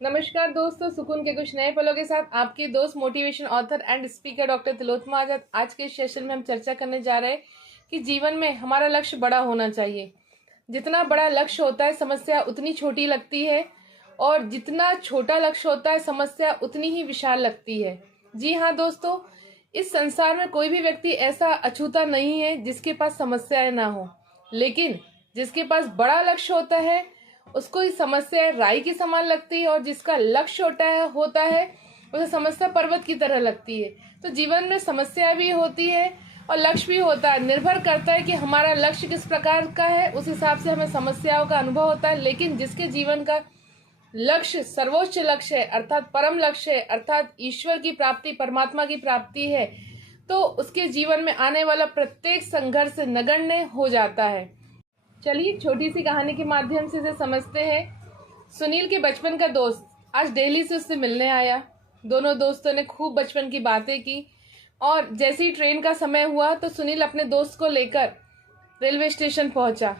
नमस्कार दोस्तों, सुकून के कुछ नए पलों के साथ आपकी दोस्त motivation author and speaker doctor Tilottama Azad. आज के इस सेशन में हम चर्चा करने जा रहे हैं कि जीवन में हमारा लक्ष्य बड़ा होना चाहिए। जितना बड़ा लक्ष्य होता है समस्या उतनी छोटी लगती है, और जितना छोटा लक्ष्य होता है समस्या उतनी ही विशाल लगती है। जी हाँ दोस्तों, इस संसार में कोई भी व्यक्ति ऐसा अछूता नहीं है जिसके पास समस्याएं ना हो, लेकिन जिसके पास बड़ा लक्ष्य होता है उसको ये समस्या राई की समान लगती है, और जिसका लक्ष्य होता है उसे समस्या पर्वत की तरह लगती है। तो जीवन में समस्या भी होती है और लक्ष्य भी होता है। निर्भर करता है कि हमारा लक्ष्य किस प्रकार का है, उस हिसाब से हमें समस्याओं का अनुभव होता है। लेकिन जिसके जीवन का लक्ष्य सर्वोच्च लक्ष्य है, अर्थात परम लक्ष्य है, अर्थात ईश्वर की प्राप्ति, परमात्मा की प्राप्ति है, तो उसके जीवन में आने वाला प्रत्येक संघर्ष नगण्य हो जाता है। चलिए छोटी सी कहानी के माध्यम से इसे समझते हैं। सुनील के बचपन का दोस्त आज दिल्ली से उससे मिलने आया। दोनों दोस्तों ने खूब बचपन की बातें की, और जैसे ही ट्रेन का समय हुआ तो सुनील अपने दोस्त को लेकर रेलवे स्टेशन पहुंचा।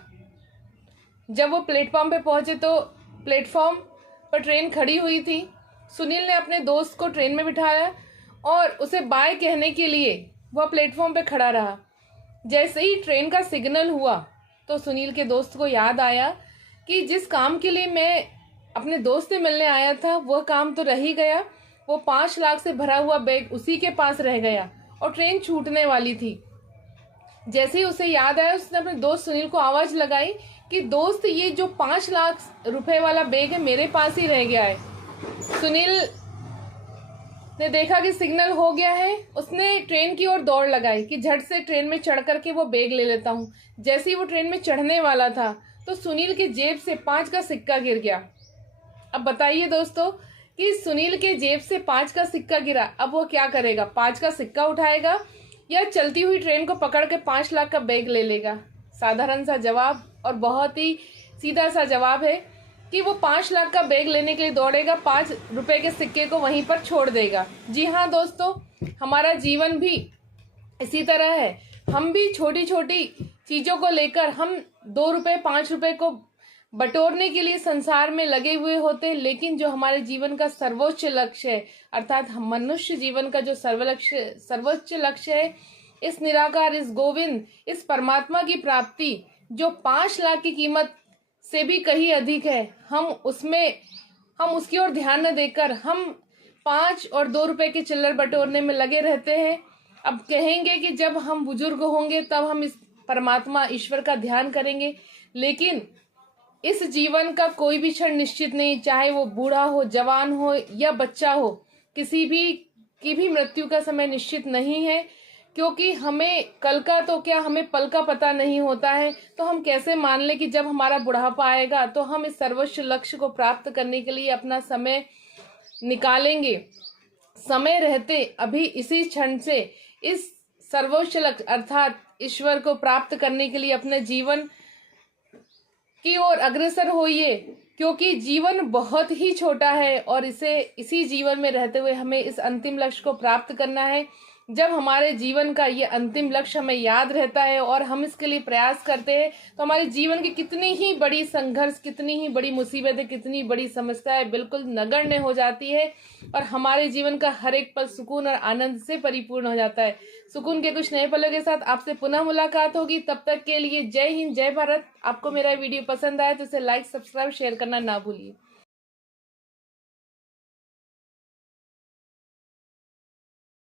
जब वो प्लेटफॉर्म पे पहुंचे तो प्लेटफॉर्म पर ट्रेन खड़ी हुई थी। सुनील ने अपने दोस्त को ट्रेन में बिठाया और उसे बाय कहने के लिए वह प्लेटफॉर्म पे खड़ा रहा। जैसे ही ट्रेन का सिग्नल हुआ तो सुनील के दोस्त को याद आया कि जिस काम के लिए मैं अपने दोस्त से मिलने आया था वह काम तो रह ही गया। वो 5 लाख से भरा हुआ बैग उसी के पास रह गया और ट्रेन छूटने वाली थी। जैसे ही उसे याद आया उसने अपने दोस्त सुनील को आवाज लगाई कि दोस्त, ये जो 5 लाख रुपए वाला बैग है मेरे पास ही रह गया है। सुनील ने देखा कि सिग्नल हो गया है। उसने ट्रेन की ओर दौड़ लगाई कि झट से ट्रेन में चढ़ करके वो बैग ले लेता हूँ। जैसे ही वो ट्रेन में चढ़ने वाला था तो सुनील के जेब से 5 का सिक्का गिर गया। अब बताइए दोस्तों कि सुनील के जेब से 5 का सिक्का गिरा, अब वो क्या करेगा? 5 का सिक्का उठाएगा या चलती हुई ट्रेन को पकड़ के 5 लाख का बैग ले लेगा? साधारण सा जवाब और बहुत ही सीधा सा जवाब है कि वो 5 लाख का बैग लेने के लिए दौड़ेगा, 5 रुपए के सिक्के को वहीं पर छोड़ देगा। जी हाँ दोस्तों, हमारा जीवन भी इसी तरह है। हम भी छोटी छोटी चीजों को लेकर हम 2 रुपए 5 रुपए को बटोरने के लिए संसार में लगे हुए होते हैं, लेकिन जो हमारे जीवन का सर्वोच्च लक्ष्य है, अर्थात मनुष्य जीवन का जो सर्वोच्च लक्ष्य है, इस निराकार, इस गोविंद, इस परमात्मा की प्राप्ति जो 5 लाख की कीमत से भी कहीं अधिक है, हम उसकी ओर ध्यान न देकर हम 5 और 2 रुपए के चिल्लर बटोरने में लगे रहते हैं। अब कहेंगे कि जब हम बुजुर्ग होंगे तब हम इस परमात्मा ईश्वर का ध्यान करेंगे, लेकिन इस जीवन का कोई भी क्षण निश्चित नहीं, चाहे वो बूढ़ा हो, जवान हो या बच्चा हो, किसी भी की भी मृत्यु का समय निश्चित नहीं है। क्योंकि हमें कल का तो क्या, हमें पल का पता नहीं होता है। तो हम कैसे मान ले कि जब हमारा बुढ़ापा आएगा तो हम इस सर्वोच्च लक्ष्य को प्राप्त करने के लिए अपना समय निकालेंगे। समय रहते अभी इसी क्षण से इस सर्वोच्च लक्ष्य अर्थात ईश्वर को प्राप्त करने के लिए अपने जीवन की ओर अग्रसर होइए, क्योंकि जीवन बहुत ही छोटा है और इसी जीवन में रहते हुए हमें इस अंतिम लक्ष्य को प्राप्त करना है। जब हमारे जीवन का ये अंतिम लक्ष्य हमें याद रहता है और हम इसके लिए प्रयास करते हैं, तो हमारे जीवन की कितनी ही बड़ी संघर्ष, कितनी ही बड़ी मुसीबतें, कितनी बड़ी समस्याएं बिल्कुल नगण्य हो जाती है, और हमारे जीवन का हर एक पल सुकून और आनंद से परिपूर्ण हो जाता है। सुकून के कुछ नए पलों के साथ आपसे पुनः मुलाकात होगी। तब तक के लिए जय हिंद, जय भारत। आपको मेरा वीडियो पसंद आए तो इसे लाइक, सब्सक्राइब, शेयर करना ना भूलिए।